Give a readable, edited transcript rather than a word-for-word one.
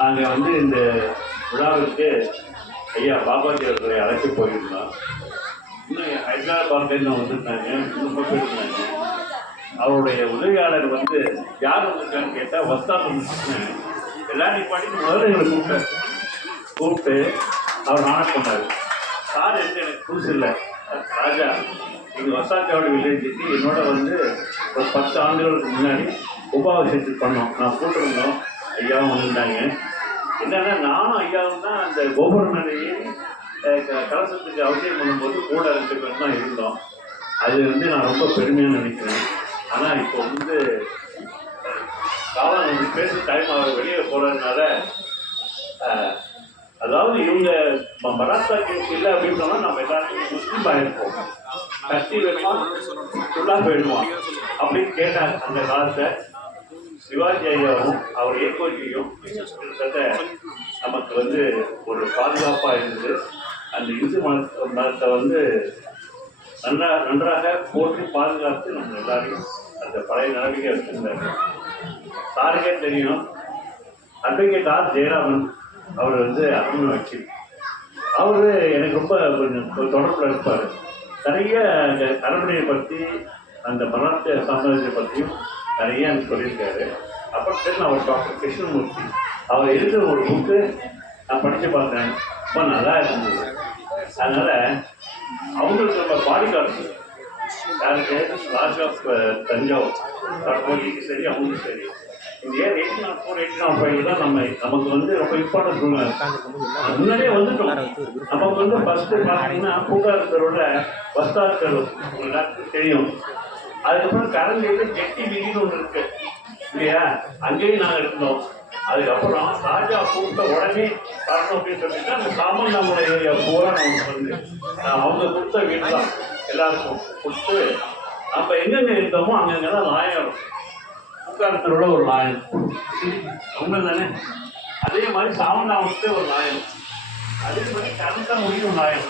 நாங்கள் வந்து இந்த விழாவிற்கு ஐயா பாபாஜி அவர்களை அழைச்சி போயிருந்தோம். இன்னும் ஹைதராபாத்லேருந்து வந்துருந்தாங்க, இன்னும் போயிருந்தாங்க. அவருடைய உதவியாளர் வந்து யார் வந்திருக்கான்னு கேட்டால் வஸ்தாத் வந்துருக்காங்க. எல்லாரும் பாட்டி முதல்ல எங்களை கூப்பிட்டு அவர் ஆனர் பண்ணார். சார் வந்து எனக்கு புதுசு இல்லை, ராஜா எங்கள் வசாக்காவோட வில்லேஜுக்கு என்னோட வந்து ஒரு 10 ஆண்டுகளுக்கு முன்னாடி உபாபிஷேகத்துக்கு பண்ணோம். நான் கூப்பிட்டுருந்தோம், ஐயாவும் வந்திருந்தாங்க. என்னென்னா நானும் ஐயாவும் தான் அந்த கோபுரம் மேலே ஏறி கலசத்துக்கு அவசியம் பண்ணும்போது கூட 2 பேர் தான் இருந்தோம். அது வந்து நான் ரொம்ப பெருமையாக நினைக்கிறேன். ஆனால் இப்போ வந்து காலம் வந்து பேச டைம் அவர் வெளியே போகிறதுனால, அதாவது இவங்க மராத்தா கேஸ் இல்லை அப்படின்னு சொன்னால் நம்ம எல்லாருமே முஸ்லீம் ஆகிருப்போம். கட்சி வேணுமா ஃபுல்லாக போயிடுவோம் அப்படின்னு கேட்டாங்க. அந்த காலத்தை சிவாஜி ஐயாவும் அவர் ஏகோஜியும் கிட்டத்தட்ட நமக்கு வந்து ஒரு பாதுகாப்பாக இருந்தது. அந்த இந்து மதத்தை வந்து நன்றாக போற்றி பாதுகாத்து நம்ம எல்லாரையும் அந்த பழைய நிலைமையை வச்சிருந்தாங்க. சாருக்கே தெரியும், அட்வொகேட் ஆர் ஜெயராமன் அவர் வந்து அருண் வச்சு அவர் எனக்கு ரொம்ப கொஞ்சம் தொடர்பில் இருப்பார். நிறைய அந்த அரண்மனையை பற்றி அந்த மராத்திய சாம்ராஜ்யத்தை பற்றியும் நிறைய எனக்கு சொல்லியிருக்காரு. அப்புறம் அவர் டாக்டர் கிருஷ்ணமூர்த்தி அவர் எழுதுகிற ஒரு புக்கு நான் படித்து பார்த்தேன், ரொம்ப நல்லா இருந்தது. அதனால் அவங்களுக்கு நம்ம பாடிகார்டு யாருக்கு ராஜ் ஆஃப் தஞ்சாவூர் தற்போதைக்கு சரி அவங்களுக்கு சரி இந்த இயர் 1804 1805 தான் நமக்கு வந்து ரொம்ப இம்பார்ட்டன்ட் சொல்லுவாங்க. முன்னாடியே வந்துட்டோம். நமக்கு வந்து ஃபஸ்ட்டு பார்த்தீங்கன்னா பூங்காரத்தரோட வஸ்தாக்கள் எல்லாத்துக்கும் தெரியும். அதுக்கப்புறம் கரண்டியில் ஜெட்டி விதின்னு ஒன்று இருக்கு இல்லையா, அங்கேயும் நாங்கள் இருந்தோம். அதுக்கப்புறம் ராஜா கூப்பிட்ட உடனே வரணும் அப்படின்னு சொல்லிட்டு அந்த காமன் நம்மளோட ஏரியா பூரா நமக்கு வந்து அவங்க கொடுத்த வீடு தான் எல்லாருக்கும் கொடுத்து நம்ம எங்கெங்கே இருந்தோமோ அங்கங்கே தான் லாயம் பூங்காரத்தரோட ஒரு லாயம் அவங்க தானே. அதே மாதிரி சாமந்தாவனத்தே ஒரு லாயம், அதே மாதிரி கரண்டா முடியும் லாயம்.